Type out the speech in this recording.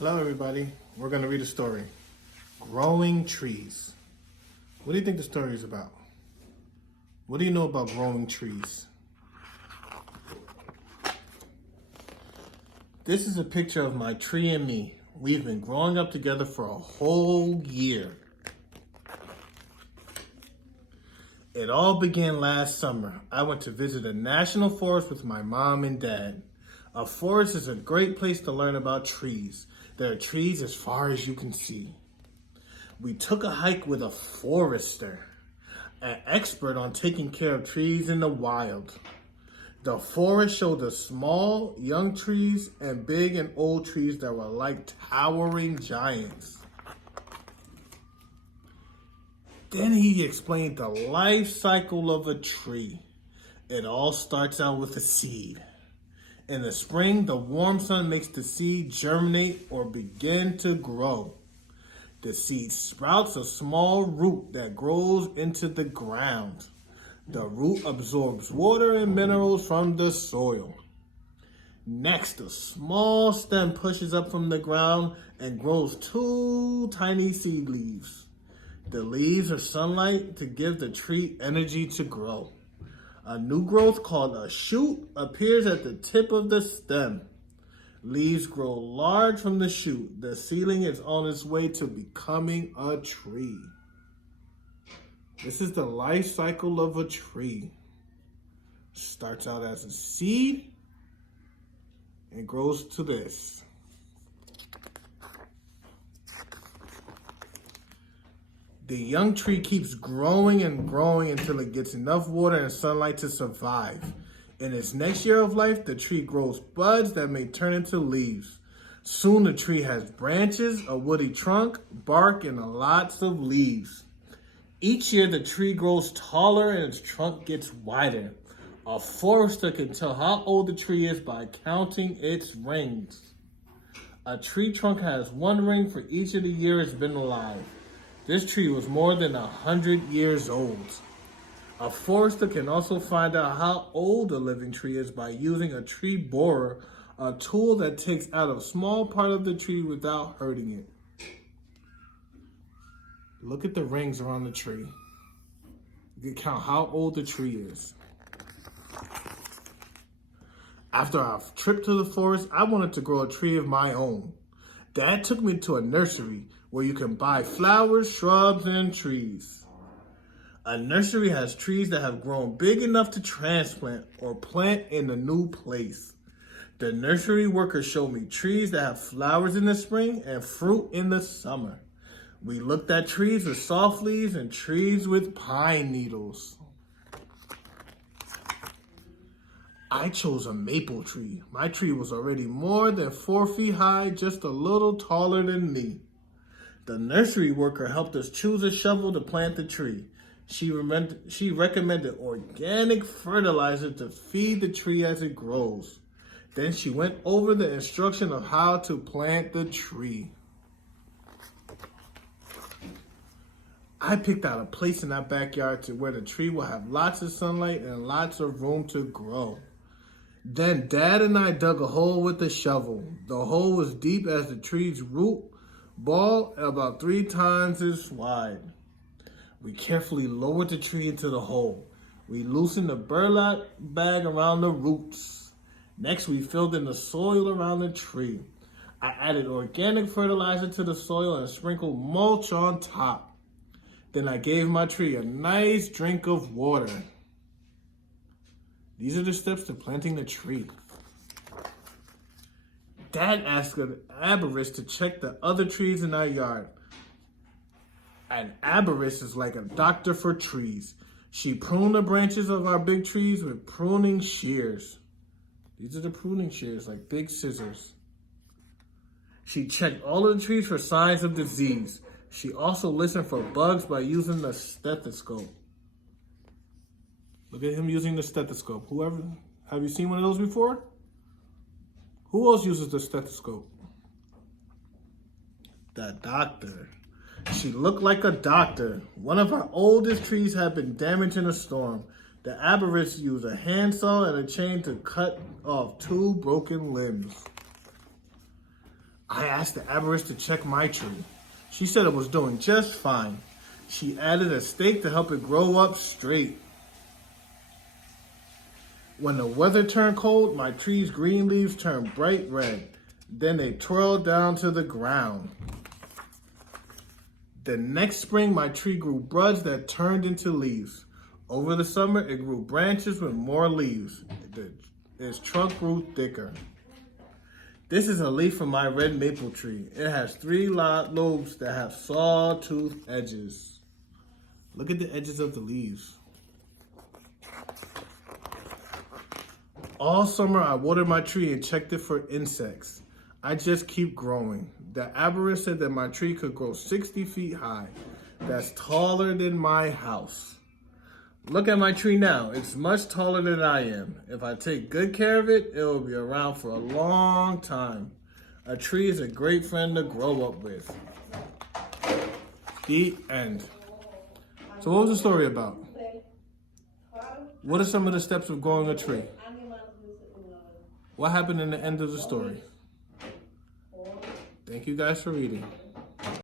Hello everybody, we're going to read a story. Growing trees. What do you think the story is about? What do you know about growing trees? This is a picture of my tree and me. We've been growing up together for a whole year. It all began last summer. I went to visit a national forest with my mom and dad. A forest is a great place to learn about trees. There are trees as far as you can see. We took a hike with a forester, an expert on taking care of trees in the wild. The forest showed us small, young trees and big and old trees that were like towering giants. Then he explained the life cycle of a tree. It all starts out with a seed. In the spring, the warm sun makes the seed germinate or begin to grow. The seed sprouts a small root that grows into the ground. The root absorbs water and minerals from the soil. Next, a small stem pushes up from the ground and grows two tiny seed leaves. The leaves are sunlight to give the tree energy to grow. A new growth called a shoot appears at the tip of the stem. Leaves grow large from the shoot. The seedling is on its way to becoming a tree. This is the life cycle of a tree. Starts out as a seed and grows to this. The young tree keeps growing and growing until it gets enough water and sunlight to survive. In its next year of life, the tree grows buds that may turn into leaves. Soon the tree has branches, a woody trunk, bark, and lots of leaves. Each year the tree grows taller and its trunk gets wider. A forester can tell how old the tree is by counting its rings. A tree trunk has one ring for each of the years it's been alive. This tree was more than 100 years old. A forester can also find out how old a living tree is by using a tree borer, a tool that takes out a small part of the tree without hurting it. Look at the rings around the tree. You can count how old the tree is. After our trip to the forest, I wanted to grow a tree of my own. Dad took me to a nursery where you can buy flowers, shrubs, and trees. A nursery has trees that have grown big enough to transplant or plant in a new place. The nursery worker showed me trees that have flowers in the spring and fruit in the summer. We looked at trees with soft leaves and trees with pine needles. I chose a maple tree. My tree was already more than 4 feet high, just a little taller than me. The nursery worker helped us choose a shovel to plant the tree. She recommended organic fertilizer to feed the tree as it grows. Then she went over the instruction of how to plant the tree. I picked out a place in our backyard where the tree will have lots of sunlight and lots of room to grow. Then Dad and I dug a hole with the shovel. The hole was deep as the tree's root ball, about 3 times as wide. We carefully lowered the tree into the hole. We loosened the burlap bag around the roots. Next, we filled in the soil around the tree. I added organic fertilizer to the soil and sprinkled mulch on top. Then I gave my tree a nice drink of water. These are the steps to planting the tree. Dad asked an arborist to check the other trees in our yard. An arborist is like a doctor for trees. She pruned the branches of our big trees with pruning shears. These are the pruning shears, like big scissors. She checked all of the trees for signs of disease. She also listened for bugs by using the stethoscope. Look at him using the stethoscope. Have you seen one of those before? Who else uses the stethoscope? The doctor. She looked like a doctor. One of our oldest trees had been damaged in a storm. The arborist used a handsaw and a chain to cut off 2 broken limbs. I asked the arborist to check my tree. She said it was doing just fine. She added a stake to help it grow up straight. When the weather turned cold, my tree's green leaves turned bright red. Then they twirled down to the ground. The next spring, my tree grew buds that turned into leaves. Over the summer, it grew branches with more leaves. Its trunk grew thicker. This is a leaf from my red maple tree. It has 3 lobes that have sawtooth edges. Look at the edges of the leaves. All summer, I watered my tree and checked it for insects. I just keep growing. The arborist said that my tree could grow 60 feet high. That's taller than my house. Look at my tree now. It's much taller than I am. If I take good care of it, it will be around for a long time. A tree is a great friend to grow up with. The end. So what was the story about? What are some of the steps of growing a tree? What happened in the end of the story? Thank you guys for reading.